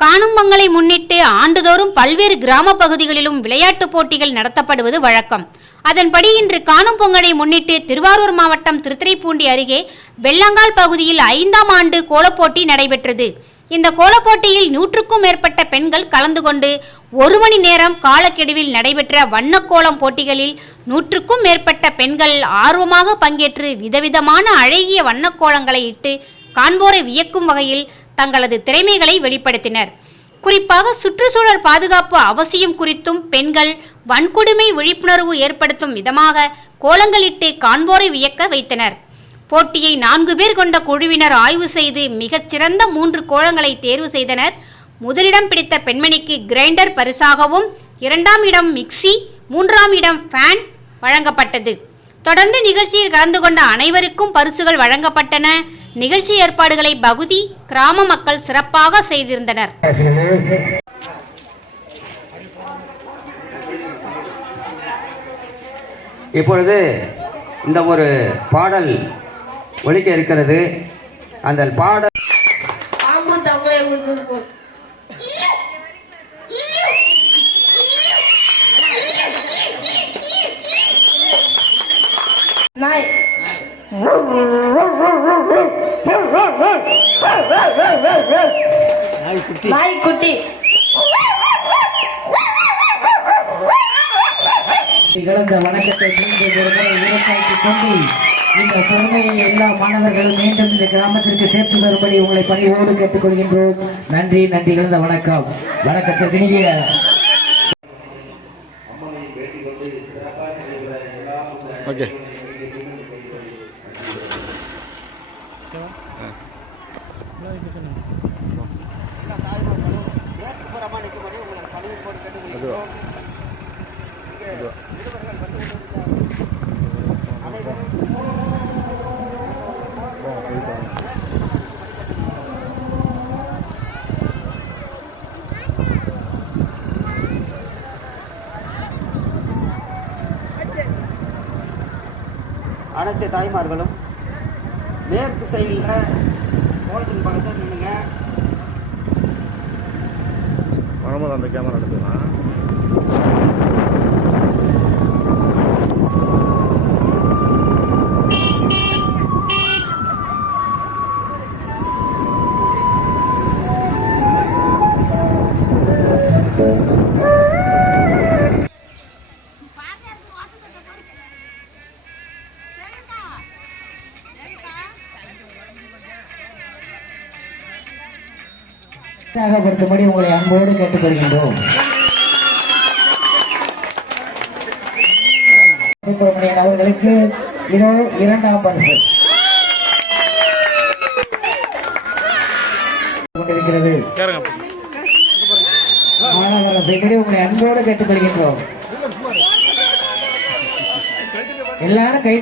காணும் பொங்கலை முன்னிட்டு ஆண்டுதோறும் பல்வேறு கிராம பகுதிகளிலும் விளையாட்டுப் போட்டிகள் நடத்தப்படுவது வழக்கம். அதன்படி இன்று காணும் பொங்கலை முன்னிட்டு திருவாரூர் மாவட்டம் திருத்துறைப்பூண்டி அருகே வெள்ளங்கால் பகுதியில் ஐந்தாம் ஆண்டு கோலப்போட்டி நடைபெற்றது. இந்த கோலப்போட்டியில் நூற்றுக்கும் மேற்பட்ட பெண்கள் கலந்து கொண்டு ஒரு மணி நேரம் காலக்கெடுவில் நடைபெற்ற வண்ணக்கோலம் போட்டிகளில் நூற்றுக்கும் மேற்பட்ட பெண்கள் ஆர்வமாக பங்கேற்று விதவிதமான அழகிய வண்ணக்கோலங்களை இட்டு காண்போரை வியக்கும் வகையில் தங்களது திறமைகளை வெளிப்படுத்தினர். குறிப்பாக சுற்றுச்சூழல் பாதுகாப்பு அவசியம் குறித்தும் பெண்கள் வன்கொடுமை விழிப்புணர்வு ஏற்படுத்தும் விதமாக கோலங்களிட்டு காண்போரை வியக்க வைத்தனர். போட்டியை நான்கு பேர் கொண்ட குழுவினர் ஆய்வு செய்து மிகச்சிறந்த மூன்று கோலங்களை தேர்வு செய்தனர். முதலிடம் பிடித்த பெண்மணிக்கு கிரைண்டர் பரிசாகவும் இரண்டாம் இடம் மிக்ஸி மூன்றாம் இடம் ஃபேன் வழங்கப்பட்டது. தொடர்ந்து நிகழ்ச்சியில் கலந்து கொண்ட அனைவருக்கும் பரிசுகள் வழங்கப்பட்டன. நிகழ்ச்சி ஏற்பாடுகளை பகுதி கிராம மக்கள் சிறப்பாக செய்திருந்தனர். இப்பொழுது இந்த ஒரு பாடல் ஒலிக்க இருக்கிறது. அந்த பாடல் நாய். நாய்க்குட்டி. இழந்த வணக்கத்தை மீண்டும் கொண்டு இந்த பெருமையை எல்லா மாணவர்களும் மீண்டும் இந்த கிராமத்திற்கு சேர்த்து வரும்படி உங்களை பணிவோடு கேட்டுக்கொள்கின்றோம். நன்றி நன்றி இழந்த வணக்கம். வணக்கத்திற்கு இனிய ஓகே. அனைத்து தாய்மார்களும் மேற்கு சைடில் கோலத்தின் பக்கத்தில் நின்றுங்க வரும்போது அந்த கேமரா எடுத்துக்கலாம். உற்சாகப்படுத்தும்படி உங்களை அன்போடு கேட்டுக்கொள்கின்றோம். சுப்பிரமணியன் அவர்களுக்கு இதோ இரண்டாம் பரிசு. கொண்டிருக்கிறது. மாநகர உங்களை அன்போடு கேட்டுக்கொள்கின்றோம். எல்லாரும் கை